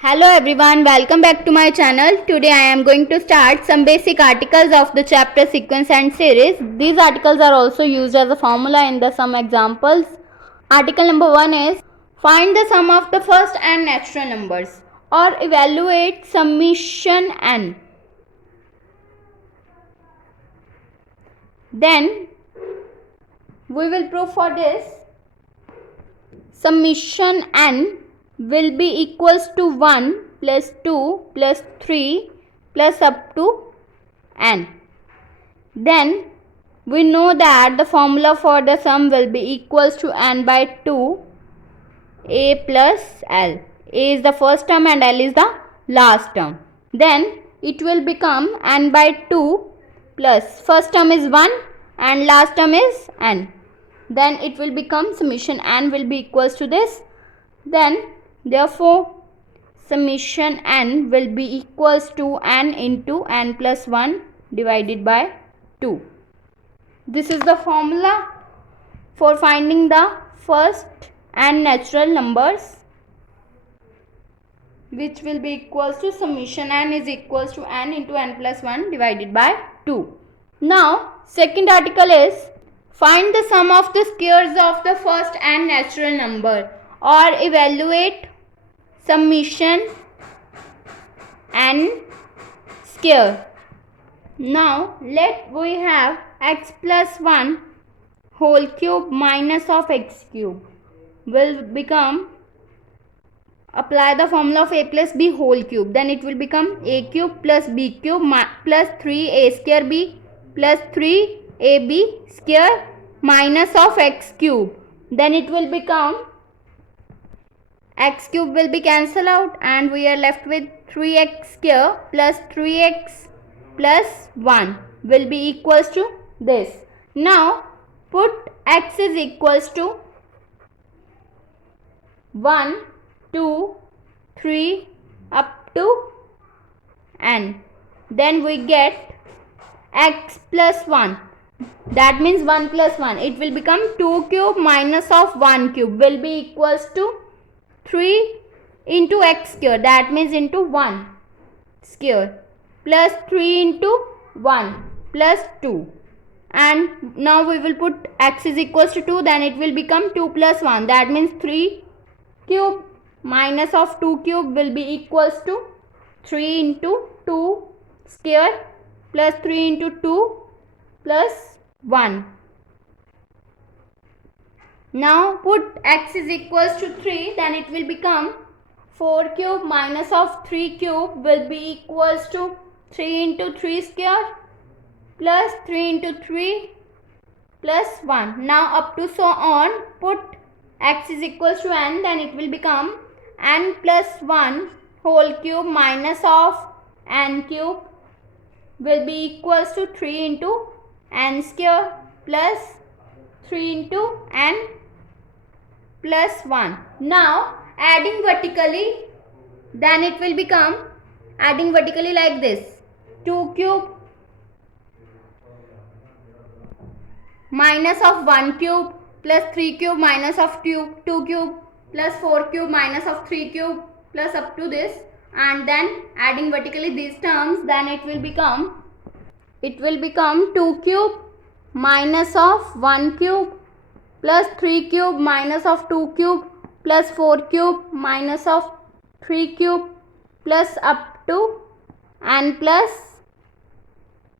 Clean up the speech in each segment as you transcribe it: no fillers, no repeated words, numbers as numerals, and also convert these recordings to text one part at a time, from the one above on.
Hello everyone, welcome back to my channel. Today I am going to start some basic articles of the chapter sequence and series. These articles are also used as a formula in the sum examples. Article number 1 is find the sum of the first n natural numbers or evaluate summation n. Then we will prove for this. Summation n will be equals to 1 plus 2 plus 3 plus up to n. Then we know that the formula for the sum will be equals to n by 2 a plus l. A is the first term and l is the last term. Then it will become n by 2 plus first term is 1 and last term is n. Then it will become summation n will be equals to this. Then therefore summation n will be equals to n into n plus 1 divided by 2. This is the formula for finding the first n natural numbers, which will be equals to summation n is equals to n into n plus 1 divided by 2. Now second article is find the sum of the squares of the first n natural number or evaluate summation n square. Now let we have x plus 1 whole cube minus of x cube will become, apply the formula of a plus b whole cube, then it will become a cube plus b cube plus 3a square b plus 3ab square minus of x cube. Then it will become x cube will be cancelled out and we are left with 3x square plus 3x plus 1 will be equals to this. Now put x is equals to 1, 2, 3 up to n. Then we get x plus 1. That means 1 plus 1. It will become 2 cube minus of 1 cube will be equals to 3 into x square. That means into 1 square plus 3 into 1 plus 2. And now we will put x is equals to 2. Then it will become 2 plus 1. That means 3 cube minus of 2 cube will be equals to 3 into 2 square plus 3 into 2 plus 1. Now put x is equals to 3, then it will become 4 cube minus of 3 cube will be equals to 3 into 3 square plus 3 into 3 plus 1. Now up to so on, put x is equals to n, then it will become n plus 1 whole cube minus of n cube will be equals to 3 into n square plus 3 into n plus 1. Now adding vertically, then it will become adding vertically like this, 2 cube minus of 1 cube plus 3 cube minus of 2 cube plus 4 cube minus of 3 cube plus up to this, and then adding vertically these terms, then it will become 2 cube minus of 1 cube plus 3 cube minus of 2 cube plus 4 cube minus of 3 cube plus up to n plus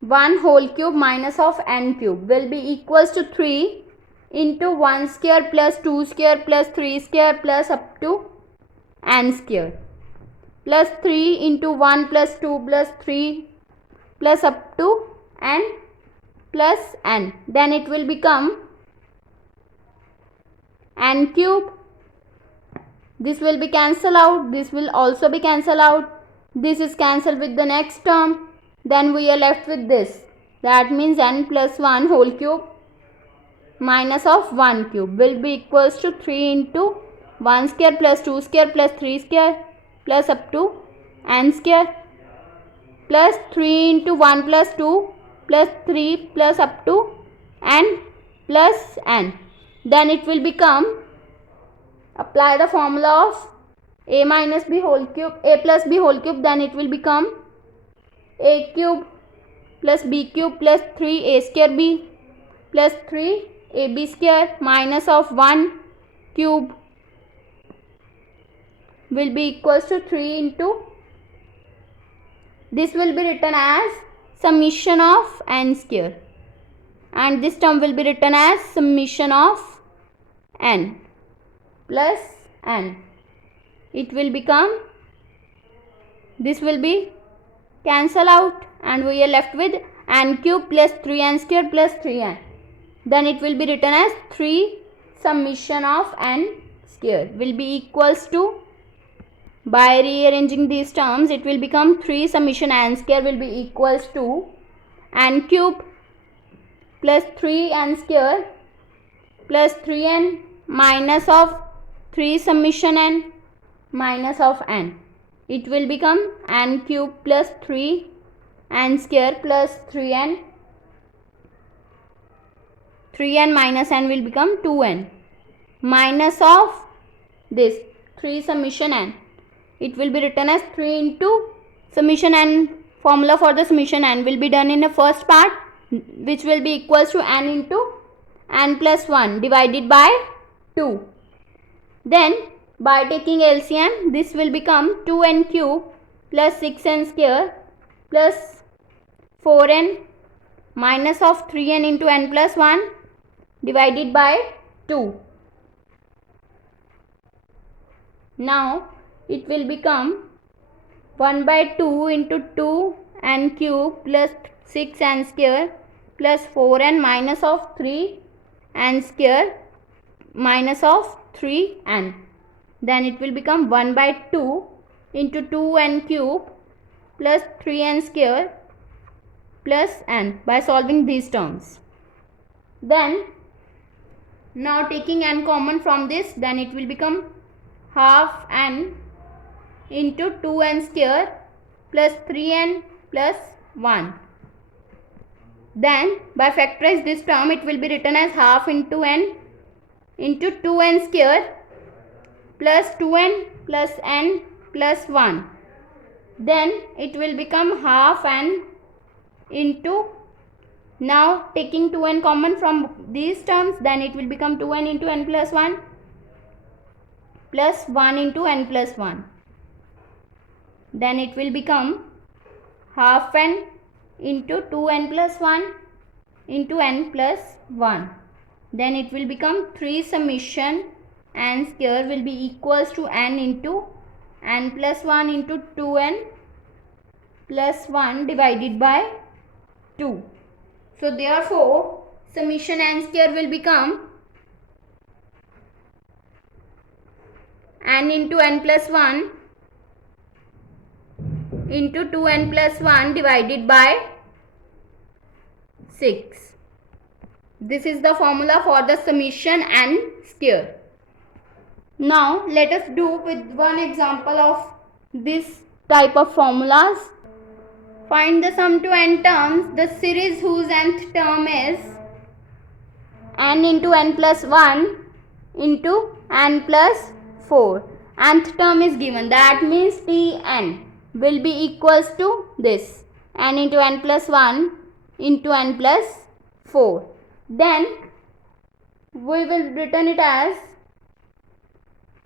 1 whole cube minus of n cube will be equals to 3 into 1 square plus 2 square plus 3 square plus up to n square plus 3 into 1 plus 2 plus 3 plus up to n plus n. Then it will become n cube. This will be cancelled out. This will also be cancelled out. This is cancelled with the next term. Then we are left with this. That means n plus 1 whole cube minus of 1 cube will be equals to 3 into 1 square plus 2 square plus 3 square plus up to n square plus 3 into 1 plus 2 plus 3 plus up to n plus n. Then it will become, apply the formula of a minus b whole cube, a plus b whole cube, then it will become a cube plus b cube plus 3a square b plus 3ab square minus of 1 cube will be equals to 3 into, this will be written as summation of n square, and this term will be written as summation of n plus n. It will become, this will be cancel out and we are left with n cube plus 3n square plus 3n. Then it will be written as 3 summation of n square will be equals to, by rearranging these terms it will become 3 summation n square will be equals to n cube plus 3n square plus 3n minus of 3 summation n minus of n. It will become n cube plus 3n square plus 3n minus n will become 2n minus of this 3 summation n. It will be written as 3 into summation n. Formula for the summation n will be done in the first part, which will be equals to n into n plus 1 divided by 2. Then by taking LCM, this will become 2n cube plus 6n square plus 4n minus of 3n into n plus 1 divided by 2. Now it will become 1 by 2 into 2n cube plus 6n square plus 4n minus of 3n square minus of 3n. Then it will become 1 by 2 into 2n cube plus 3n square plus n by solving these terms. Then now taking n common from this, then it will become half n into 2n square plus 3n plus 1. Then by factorize this term, it will be written as half into n into 2n square plus 2n plus n plus 1. Then it will become half n into, now taking 2n common from these terms, then it will become 2n into n plus 1 plus 1 into n plus 1. Then it will become half n into 2n plus 1 into n plus 1. Then it will become 3 summation n square will be equals to n into n plus 1 into 2n plus 1 divided by 2. So therefore summation n square will become n into n plus 1 into 2n plus 1 divided by 6. This is the formula for the summation n square. Now let us do with one example of this type of formulas. Find the sum to n terms, the series whose nth term is n into n plus 1 into n plus 4. Nth term is given, that means Tn will be equals to this, n into n plus 1 into n plus 4. Then we will written it as,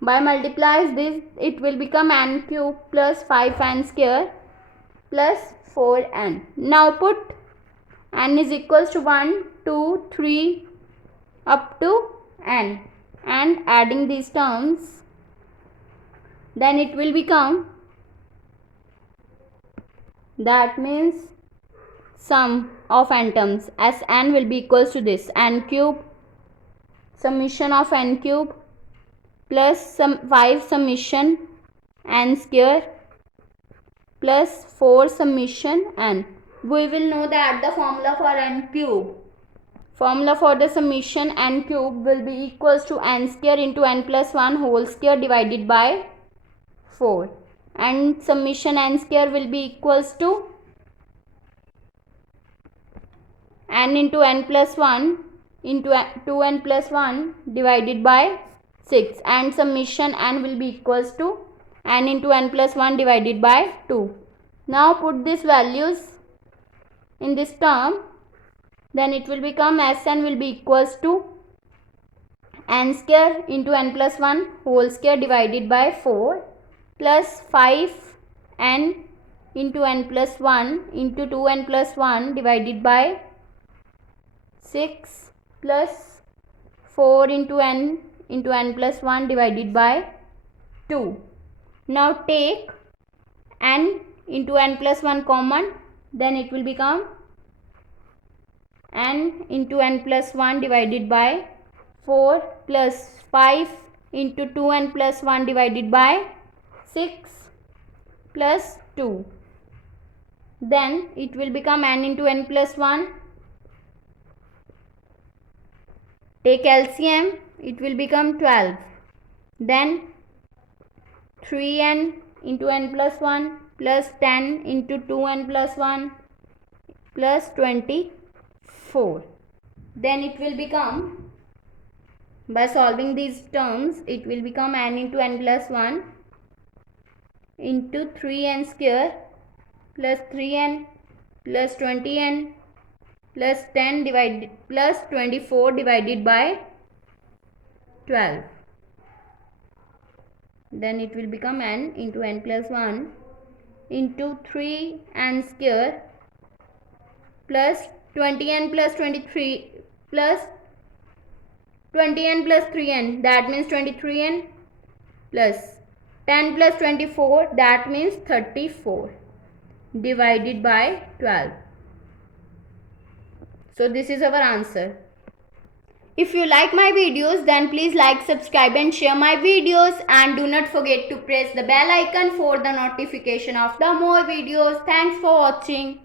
by multiplies this, it will become n cube plus 5n square plus 4n. Now put n is equals to 1, 2, 3 up to n and adding these terms, then it will become, that means sum of n terms as n will be equals to this, n cube summation of n cube plus 5 summation n square plus 4 summation n. We will know that the formula for n cube, formula for the summation n cube will be equals to n square into n plus 1 whole square divided by 4, and summation n square will be equals to n into n plus 1 into 2n plus 1 divided by 6, and summation n will be equals to n into n plus 1 divided by 2. Now put these values in this term, then it will become Sn will be equals to n square into n plus 1 whole square divided by 4 plus 5n into n plus 1 into 2n plus 1 divided by 6 plus 4 into n plus 1 divided by 2. Now take n into n plus 1 common, then it will become n into n plus 1 divided by 4 plus 5 into 2n plus 1 divided by 6 plus 2. Then it will become n into n plus 1. Take LCM, it will become 12. Then 3n into n plus 1 plus 10 into 2n plus 1 plus 24. Then it will become, by solving these terms, it will become n into n plus 1 into 3n square plus 3n plus 20n plus 10 divided plus 24 divided by 12. Then it will become n into n plus 1 into 3n square plus 20n plus 23 plus 20n plus 3n, that means 23n, plus 10 plus 24, that means 34, divided by 12. So this is our answer. If you like my videos, then please like, subscribe and share my videos, and do not forget to press the bell icon for the notification of the more videos. Thanks for watching.